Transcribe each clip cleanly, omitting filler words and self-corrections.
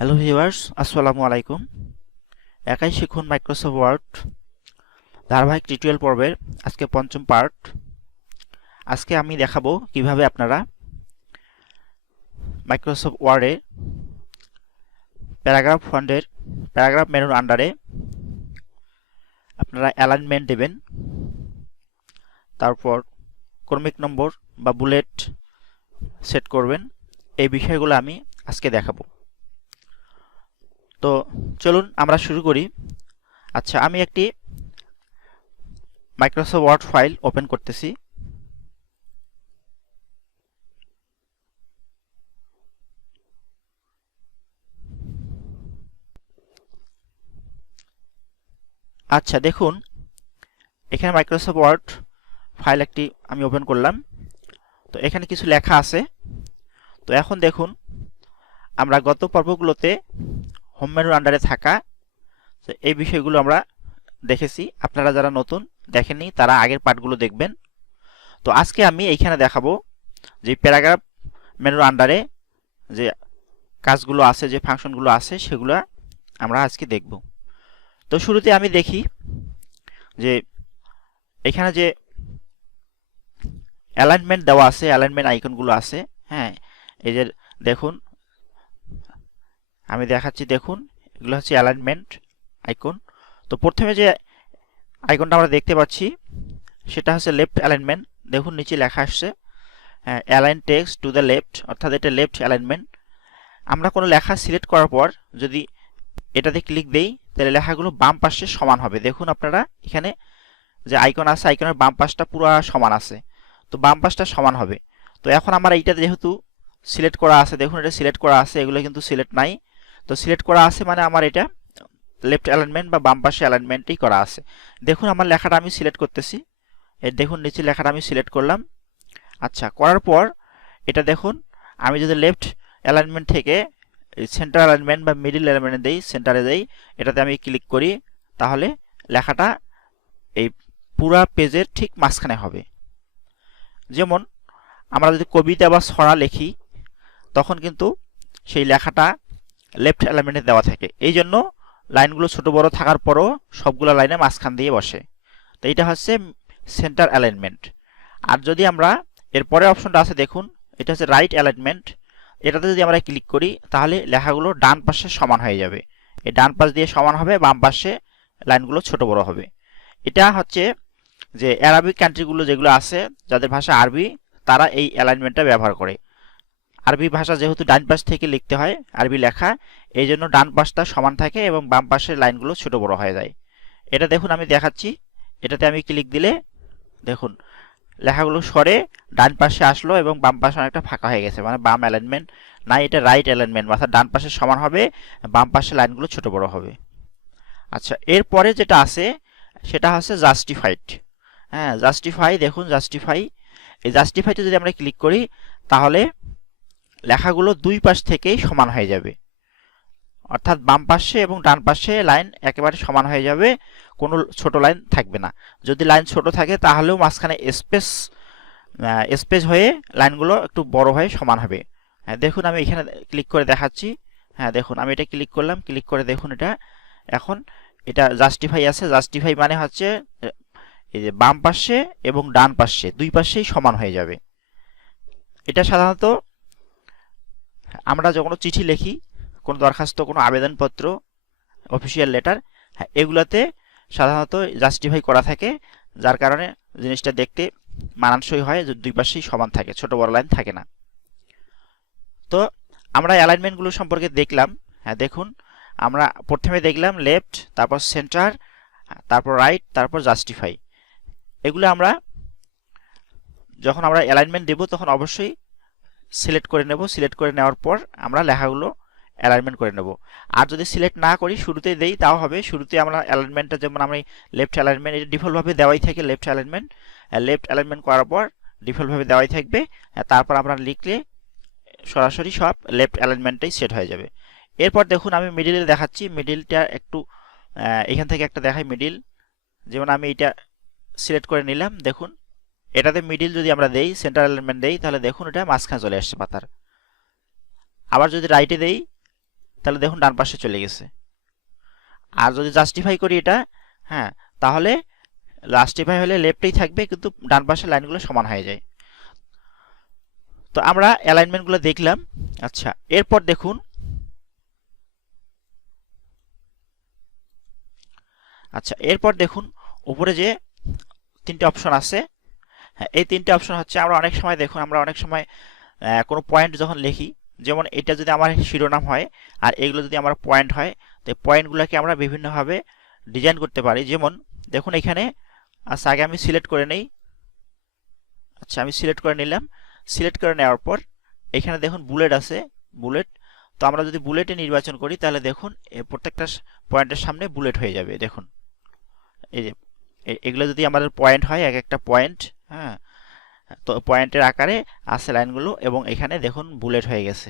Hello viewers, আসসালামু আলাইকুম। একাই শিখুন মাইক্রোসফট ওয়ার্ড ধারাবাহিক টিউটোরিয়াল পর্বের আজকে পঞ্চম পার্ট। আজকে আমি দেখাবো কিভাবে আপনারা মাইক্রোসফট ওয়ার্ডে প্যারাগ্রাফ মেনুর আন্ডারে আপনারা অ্যালাইনমেন্ট দেবেন, তারপর ক্রমিক নম্বর বা বুলেট সেট করবেন। এই বিষয়গুলো আমি আজকে দেখাবো। তো চলুন আমরা শুরু করি। আচ্ছা, আমি একটি মাইক্রোসফট ওয়ার্ড ফাইল ওপেন করতেছি। আচ্ছা দেখুন, এখানে মাইক্রোসফট ওয়ার্ড ফাইল একটি আমি ওপেন করলাম। তো এখানে কিছু লেখা আছে। তো এখন দেখুন, আমরা গত পর্বগুলোতে হোম মেনুর আন্ডারে থাকা এই বিষয়গুলো আমরা দেখেছি। আপনারা যারা নতুন দেখেননি তারা আগের পার্টগুলো দেখবেন। তো আজকে আমি এইখানে দেখাবো যে প্যারাগ্রাফ মেনুর আন্ডারে যে কাজগুলো আছে, যে ফাংশনগুলো আছে, সেগুলো আমরা আজকে দেখব। তো শুরুতে আমি দেখি যে এখানে যে অ্যালাইনমেন্ট দেওয়া আছে, অ্যালাইনমেন্ট আইকনগুলো আছে। হ্যাঁ, এই যে দেখুন, আমি দেখাচ্ছি। দেখুন, এগুলো হচ্ছে অ্যালাইনমেন্ট আইকন। তো প্রথমে যে আইকনটা আমরা দেখতে পাচ্ছি সেটা হচ্ছে লেফট অ্যালাইনমেন্ট। দেখুন নিচে লেখা আসছে align text to the left, অর্থাৎ এটা লেফট অ্যালাইনমেন্ট। আমরা কোনো লেখা সিলেক্ট করার পর যদি এটাতে ক্লিক দেই তাহলে লেখাগুলো বাম পাশে সমান হবে। দেখুন আপনারা এখানে যে আইকন আছে, আইকনের বাম পাশটা পুরো সমান আছে। তো বাম পাশটা সমান হবে। তো এখন আমার এইটা যেহেতু সিলেক্ট করা আছে, দেখুন এটা সিলেক্ট করা আছে, এগুলো কিন্তু সিলেক্ট নাই। তো সিলেক্ট করা আছে মানে আমার এটা লেফট অ্যালাইনমেন্ট বা বাম পাশে অ্যালাইনমেন্টই করা আছে। দেখুন আমার লেখাটা আমি সিলেক্ট করতেছি। এই দেখুন নিচে লেখাটা আমি সিলেক্ট করলাম। আচ্ছা, করার পর এটা দেখুন, আমি যদি লেফট অ্যালাইনমেন্ট থেকে সেন্টার অ্যালাইনমেন্ট বা মিডল অ্যালাইনমেন্টে দেই, সেন্টারে দেই, এটাতে আমি ক্লিক করি, তাহলে লেখাটা এই পুরা পেজের ঠিক মাঝখানে হবে। যেমন আমরা যদি কবিতা বা ছড়া লিখি তখন কিন্তু সেই লেখাটা লেফট অ্যালাইনমেন্টে দেওয়া থাকে। এই জন্য লাইনগুলো ছোট বড় থাকার পরও সবগুলো লাইনে মাঝখান দিয়ে বসে। তো এইটা হচ্ছে সেন্টার অ্যালাইনমেন্ট। আর যদি আমরা এরপরে অপশনটা আছে, দেখুন এটা হচ্ছে রাইট অ্যালাইনমেন্ট। এটাতে যদি আমরা ক্লিক করি তাহলে লেখাগুলো ডান পাশে সমান হয়ে যাবে। এই ডান পাশ দিয়ে সমান হবে, বাম পাশে লাইনগুলো ছোট বড় হবে। এটা হচ্ছে যে অ্যারাবিক কান্ট্রিগুলো যেগুলো আছে, যাদের ভাষা আরবি, তারা এই অ্যালাইনমেন্টটা ব্যবহার করে। আরবি ভাষা যেহেতু ডান পাশ থেকে লিখতে হয় আরবি লেখা, এই জন্য ডান পাশটা সমান থাকে এবং বাম পাশের লাইনগুলো ছোট বড় হয়ে যায়। এটা দেখুন আমি দেখাচ্ছি। এটাতে আমি ক্লিক দিলে দেখুন লেখাগুলো সরে ডান পাশে আসলো এবং বাম পাশে অনেকটা ফাঁকা হয়ে গেছে, মানে বাম অ্যালাইনমেন্ট না, এটা রাইট অ্যালাইনমেন্ট, অর্থাৎ ডান পাশে সমান হবে, বাম পাশে লাইনগুলো ছোট বড় হবে। আচ্ছা, এরপরে যেটা আছে সেটা হচ্ছে জাস্টিফাইড। হ্যাঁ, জাস্টিফাই। দেখুন জাস্টিফাই, এই জাস্টিফাইতে যদি আমরা ক্লিক করি তাহলে লেখাগুলো দুই পাশ থেকেই সমান হয়ে যাবে, অর্থাৎ বাম পাশে এবং ডান পাশে লাইন একেবারে সমান হয়ে যাবে, কোনো ছোট লাইন থাকবে না। যদি লাইন ছোট থাকে তাহলেও মাঝখানে স্পেস হয়ে লাইনগুলো একটু বড় হয়ে সমান হবে। হ্যাঁ দেখুন, আমি এখানে ক্লিক করে দেখাচ্ছি। হ্যাঁ দেখুন, আমি এটা ক্লিক করলাম, ক্লিক করে দেখুন এটা এখন এটা জাস্টিফাই আছে। জাস্টিফাই মানে হচ্ছে এই যে বাম পাশে এবং ডান পাশে দুই পাশেই সমান হয়ে যাবে। এটা সাধারণত আমরা যখন চিঠি লিখি, কোনো দরখাস্ত, কোনো আবেদনপত্র, অফিসিয়াল লেটার, হ্যাঁ এগুলাতে সাধারণত জাস্টিফাই করা থাকে, যার কারণে জিনিসটা দেখতে মানানসই হয়, যে দুই পাশেই সমান থাকে, ছোট বড় লাইন থাকে না। তো আমরা অ্যালাইনমেন্টগুলো সম্পর্কে দেখলাম। হ্যাঁ দেখুন, আমরা প্রথমে দেখলাম লেফট, তারপর সেন্টার, তারপর রাইট, তারপর জাস্টিফাই। এগুলো আমরা যখন আমরা অ্যালাইনমেন্ট দেব তখন অবশ্যই সিলেক্ট করে নেব। সিলেক্ট করে নেওয়ার পর আমরা লেখাগুলো অ্যালাইনমেন্ট করে নেব। আর যদি সিলেক্ট না করি শুরুতেই দেই তাও হবে। শুরুতে আমরা অ্যালাইনমেন্টটা, যেমন আমি লেফট অ্যালাইনমেন্ট, এটা ডিফল্টভাবে দেওয়াই থাকে লেফট অ্যালাইনমেন্ট করার পর ডিফল্টভাবে দেওয়াই থাকবে। তারপর আমরা লিখলে সরাসরি সব লেফট অ্যালাইনমেন্টটাই সেট হয়ে যাবে। এরপর দেখুন আমি মিডিলে দেখাচ্ছি। মিডিলটা একটু এখান থেকে একটা দেখাই মিডিল, যেমন আমি এটা সিলেক্ট করে নিলাম। দেখুন এটাতে মিডিল যদি আমরা দেই, সেন্টার অ্যালাইনমেন্ট দেই, তাহলে দেখুন এটা মাঝখানে চলে আসছে পাতার। আবার যদি রাইটে দেই তাহলে দেখুন ডান পাশে চলে গেছে। আর যদি জাস্টিফাই করি এটা, হ্যাঁ, তাহলে জাস্টিফাই হলে লেফটেই থাকবে, কিন্তু ডান পাশের লাইনগুলো সমান হয়ে যায়। তো আমরা অ্যালাইনমেন্টগুলো দেখলাম। আচ্ছা, এরপর দেখুন, উপরে যে তিনটে অপশন আছে, হ্যাঁ, এই তিনটে অপশন হচ্ছে আমরা অনেক সময় কোনো পয়েন্ট যখন লিখি, যেমন এটা যদি আমার শিরোনাম হয় আর এগুলো যদি আমার পয়েন্ট হয়, তো পয়েন্টগুলোকে আমরা বিভিন্নভাবে ডিজাইন করতে পারি। যেমন দেখুন এখানে, আচ্ছা আগে আমি সিলেক্ট করে নেই। আচ্ছা, আমি সিলেক্ট করে নিলাম। সিলেক্ট করে নেওয়ার পর এখানে দেখুন বুলেট আছে, বুলেট। তো আমরা যদি বুলেটে নির্বাচন করি তাহলে দেখুন প্রত্যেকটা পয়েন্টের সামনে বুলেট হয়ে যাবে। দেখুন এই যে এগুলো যদি আমাদের পয়েন্ট হয়, এক একটা পয়েন্ট, হ্যাঁ, তো পয়েন্টের আকারে আছে লাইনগুলো, এবং এখানে দেখুন বুলেট হয়ে গেছে।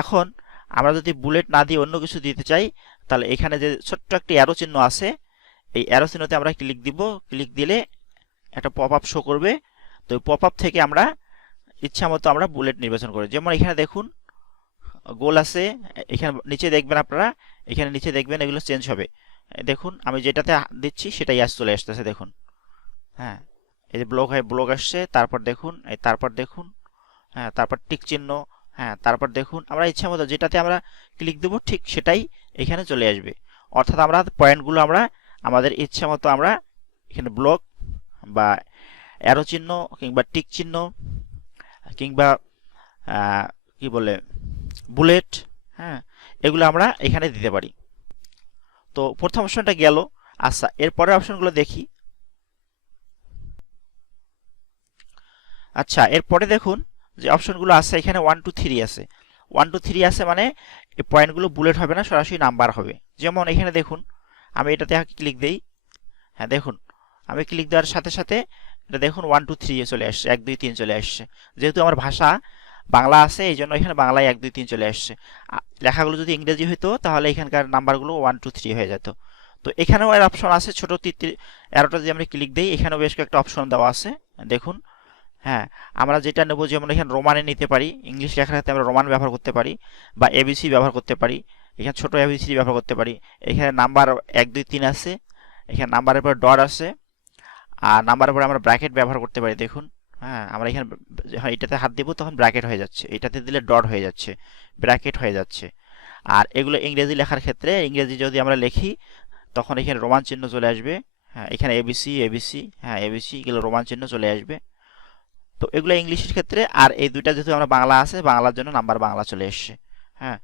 এখন আমরা যদি বুলেট না দিয়ে অন্য কিছু দিতে চাই, তাহলে এখানে যে ছোট্ট একটি অ্যারো চিহ্ন আছে, এই অ্যারো চিহ্নতে আমরা ক্লিক দিব। ক্লিক দিলে একটা পপ আপ শো করবে। তো এই পপ আপ থেকে আমরা ইচ্ছা মতো আমরা বুলেট নির্বাচন করি। যেমন এখানে দেখুন গোল আছে, এখানে নিচে দেখবেন আপনারা, এখানে নিচে দেখবেন এগুলো চেঞ্জ হবে। দেখুন আমি যেটাতে দিচ্ছি সেটাই চলে আসতেছে। দেখুন, হ্যাঁ, এই যে ব্লক আসছে। তারপর দেখুন, হ্যাঁ, তারপর টিক চিহ্ন, হ্যাঁ, তারপর দেখুন আমরা ইচ্ছা মতো যেটাতে আমরা ক্লিক দেবো ঠিক সেটাই এখানে চলে আসবে। অর্থাৎ আমরা পয়েন্টগুলো আমরা আমাদের ইচ্ছা মতো আমরা এখানে ব্লক বা অ্যারো চিহ্ন কিংবা টিক চিহ্ন কিংবা কি বলে বুলেট, হ্যাঁ, এগুলো আমরা এখানে দিতে পারি। তো প্রথম অপশনটা গেল। আচ্ছা, এর পরের অপশনগুলো দেখি। আচ্ছা, এরপরে দেখুন যে অপশনগুলো আছে, এখানে 1 2 3 আছে। 1 2 3 আছে মানে এই পয়েন্টগুলো বুলেট হবে না, সরাসরি নাম্বার হবে। যেমন এখানে দেখুন আমি এটাতে ক্লিক দেই, হ্যাঁ, দেখুন আমি ক্লিক দেওয়ার সাথে সাথে এটা দেখুন 1 2 3 চলে আসছে, 1 2 3 চলে আসছে। যেহেতু আমার ভাষা বাংলা আছে এই জন্য এখানে বাংলায় 1 2 3 চলে আসছে। লেখাগুলো যদি ইংরেজি হতো তাহলে এখানকার নাম্বারগুলো 1 2 3 হয়ে যেত। তো এখানেও এর অপশন আছে, ছোট অ্যারোটা যদি আমরা ক্লিক দিই, এখানেও বেশ কয়েকটা অপশন দেওয়া আছে। দেখুন, হ্যাঁ, আমরা যেটা নেব, যেমন এখানে রোমানে নিতে পারি, ইংলিশ লেখার ক্ষেত্রে আমরা রোমান ব্যবহার করতে পারি, বা এবিসি ব্যবহার করতে পারি, এখানে ছোট এবিসি ব্যবহার করতে পারি। এখানে নাম্বার 1 2 3 আছে, এখানে নাম্বারের পর ডট আছে, আর নাম্বারের পর আমরা ব্র্যাকেট ব্যবহার করতে পারি। দেখুন, হ্যাঁ, আমরা এখানে যখন এটাতে হাত দিব তখন ব্র্যাকেট হয়ে যাচ্ছে, এটাতে দিলে ডট হয়ে যাচ্ছে, ব্র্যাকেট হয়ে যাচ্ছে। আর এগুলো ইংরেজি লেখার ক্ষেত্রে, ইংরেজি যদি আমরা লিখি তখন এখানে রোমান চিহ্ন চলে আসবে। হ্যাঁ, এখানে এবিসি, হ্যাঁ, এবিসি, এগুলো রোমান চিহ্ন চলে আসবে। তো এগুলো ইংলিশের ক্ষেত্রে। আর এই দুইটা যেহেতু আমরা বাংলা আছে, বাংলার জন্য নাম্বার বাংলা চলে এসছে। হ্যাঁ,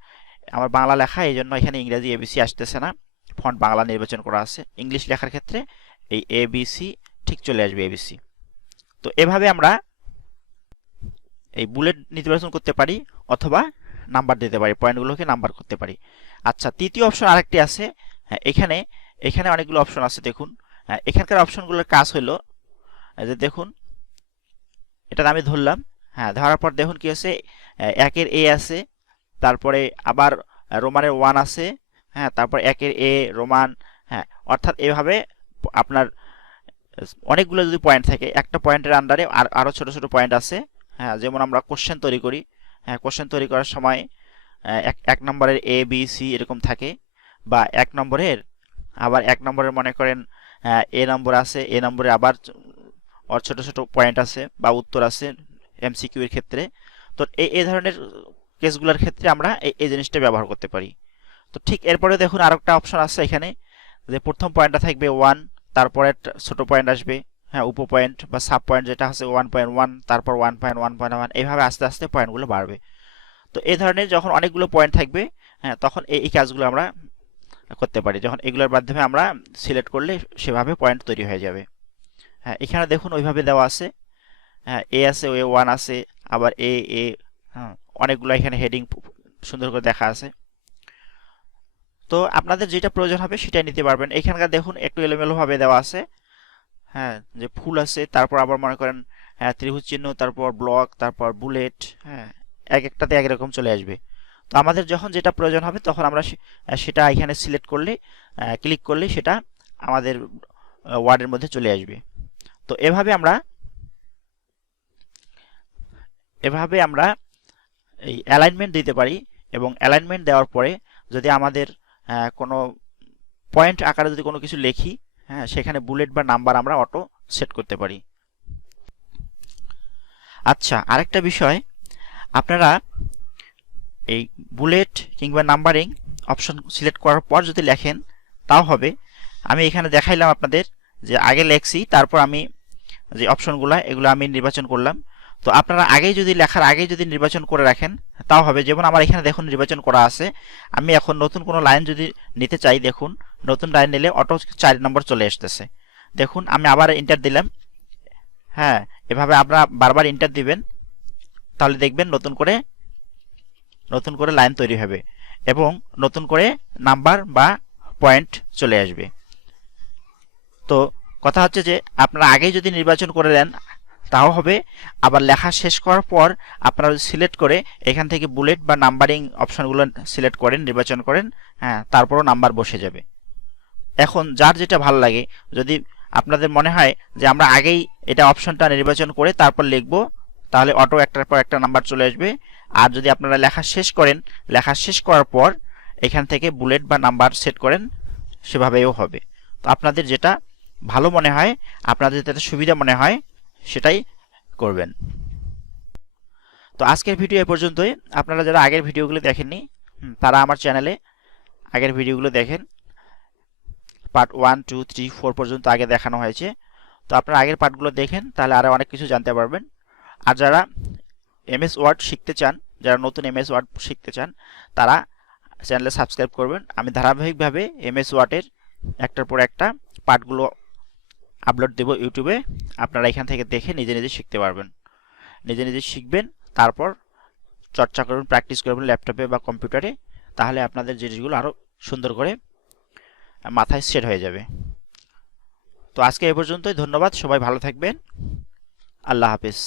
আমার বাংলা লেখা এই জন্য এখানে ইংরেজি এবিসি আসতেছে না, ফন্ট বাংলা নির্বাচন করা আছে। ইংলিশ লেখার ক্ষেত্রে এই এবিসি ঠিক চলে আসবে, এবিসি। তো এভাবে আমরা এই বুলেট নির্বাচন করতে পারি অথবা নাম্বার দিতে পারি, পয়েন্টগুলোকে নাম্বার করতে পারি। আচ্ছা, তৃতীয় অপশন আরেকটি আছে। হ্যাঁ, এখানে এখানে অনেকগুলো অপশন আছে। দেখুন, হ্যাঁ, এখানকার অপশনগুলোর কাজ হলো যে দেখুন এটা আমি ধরলাম, হ্যাঁ, ধরার পর দেখুন কি আছে, একের এ আছে, তারপরে আবার রোমানের 1 আছে, হ্যাঁ, তারপর একের এ রোমান, হ্যাঁ, অর্থাৎ এভাবে আপনার অনেকগুলো যদি পয়েন্ট থাকে, একটা পয়েন্টের আন্ডারে আরও ছোট ছোট পয়েন্ট আছে। হ্যাঁ, যেমন আমরা কোশ্চেন তৈরি করি, হ্যাঁ, কোশ্চেন তৈরি করার সময় এক নম্বরের এ বি সি এরকম থাকে, বা এক নম্বরের মনে করেন এ নম্বর আছে, এ নম্বরে আবার ছোট ছোট পয়েন্ট আছে বা উত্তর আছে এমসিকিউ এর ক্ষেত্রে। তো এই ধরনের কেসগুলোর ক্ষেত্রে আমরা এই জিনিসটা ব্যবহার করতে পারি। তো ঠিক এরপরে দেখুন আরেকটা অপশন আছে এখানে, যে প্রথম পয়েন্টটা থাকবে 1, তারপরে ছোট পয়েন্ট আসবে, হ্যাঁ, উপ পয়েন্ট বা সাব পয়েন্ট যেটা আছে 1.1, তারপর 1.1.1, এইভাবে আস্তে আস্তে পয়েন্টগুলো বাড়বে। তো এই ধরনের যখন অনেকগুলো পয়েন্ট থাকবে, হ্যাঁ, তখন এই কাজগুলো আমরা করতে পারি। যখন এগুলোর মাধ্যমে আমরা সিলেক্ট করলে সেভাবে পয়েন্ট তৈরি হয়ে যাবে। হ্যাঁ, এখানে দেখুন ওইভাবে দেওয়া আছে, হ্যাঁ, এ আছে, এ 1 আছে, আবার এ, হ্যাঁ, অনেকগুলো এখানে হেডিং সুন্দর করে দেখা আছে। তো আপনাদের যেটা প্রয়োজন হবে সেটাই নিতে পারবেন। এখানকার দেখুন একটু এলোমেলো ভাবে দেওয়া আছে, হ্যাঁ, যে ফুল আছে, তারপর আবার মনে করেন ত্রিভুজ চিহ্ন, তারপর ব্লক, তারপর বুলেট, হ্যাঁ, এক একটাতে এক রকম চলে আসবে। তো আমাদের যখন যেটা প্রয়োজন হবে তখন আমরা সেটা এখানে সিলেক্ট করলে, ক্লিক করলে সেটা আমাদের ওয়ার্ডের মধ্যে চলে আসবে। তো এভাবে আমরা এই অ্যালাইনমেন্ট দিতে পারি, এবং অ্যালাইনমেন্ট দেওয়ার পরে যদি আমাদের কোনো পয়েন্ট আকারে যদি কোনো কিছু লিখি, হ্যাঁ, সেখানে বুলেট বা নাম্বার আমরা অটো সেট করতে পারি। আচ্ছা, আরেকটা বিষয়, আপনারা এই বুলেট কিংবা নাম্বারিং অপশন সিলেক্ট করার পর যদি লেখেন তাও হবে। আমি এখানে দেখাইলাম আপনাদের যে আগে লেখছি, তারপর আমি যে অপশনগুলো এগুলো আমি নির্বাচন করলাম। তো আপনারা আগেই যদি লেখার আগেই যদি নির্বাচন করে রাখেন তাও হবে। যেমন আমার এখানে দেখুন নির্বাচন করা আছে। আমি এখন নতুন কোনো লাইন যদি নিতে চাই, দেখুন নতুন লাইন নিলে অটো 4 নম্বর চলে আসতেছে। দেখুন আমি আবার এন্টার দিলাম। হ্যাঁ, এভাবে আপনারা বারবার এন্টার দিবেন, তাহলে দেখবেন নতুন করে লাইন তৈরি হবে এবং নতুন করে নাম্বার বা পয়েন্ট চলে আসবে। তো কথা হচ্ছে যে আপনারা আগেই যদি নির্বাচন করে দেন তাও হবে, আবার লেখা শেষ করার পর আপনারা সিলেক্ট করে এখান থেকে বুলেট বা নাম্বারিং অপশনগুলো সিলেক্ট করেন, নির্বাচন করেন, হ্যাঁ, তারপরও নাম্বার বসে যাবে। এখন যার যেটা ভালো লাগে, যদি আপনাদের মনে হয় যে আমরা আগেই এটা অপশনটা নির্বাচন করে তারপর লিখবো, তাহলে অটো একটার পর একটা নাম্বার চলে আসবে। আর যদি আপনারা লেখা শেষ করেন, লেখা শেষ করার পর এখান থেকে বুলেট বা নাম্বার সেট করেন, সেভাবেও হবে। তো আপনাদের যেটা ভালো মনে হয়, আপনাদের যেটা সুবিধা মনে হয় সেটাই করবেন। তো আজকের ভিডিও এ পর্যন্তই। আপনারা যারা আগের ভিডিওগুলো দেখেননি তারা আমার চ্যানেলে আগের ভিডিওগুলো দেখেন। পার্ট 1, 2, 3, 4 পর্যন্ত আগে দেখানো হয়েছে। তো আপনারা আগের পার্টগুলো দেখেন, তাহলে আরও অনেক কিছু জানতে পারবেন। আর যারা এমএস ওয়ার্ড শিখতে চান, যারা নতুন এমএস ওয়ার্ড শিখতে চান, তারা চ্যানেলে সাবস্ক্রাইব করবেন। আমি ধারাবাহিকভাবে এমএস ওয়ার্ডের একটার পর একটা পার্টগুলো আপলোড দেব ইউটিউবে। আপনারা এখান থেকে দেখে নিজে নিজে শিখতে পারবেন। নিজে নিজে শিখবেন, তারপর চর্চা করবেন, প্র্যাকটিস করবেন ল্যাপটপে বা কম্পিউটারে। তাহলে আপনাদের জিনিসগুলো আরও সুন্দর করে মাথায় সেট হয়ে যাবে। তো আজকে এ পর্যন্তই। ধন্যবাদ, সবাই ভালো থাকবেন। আল্লাহ হাফেজ।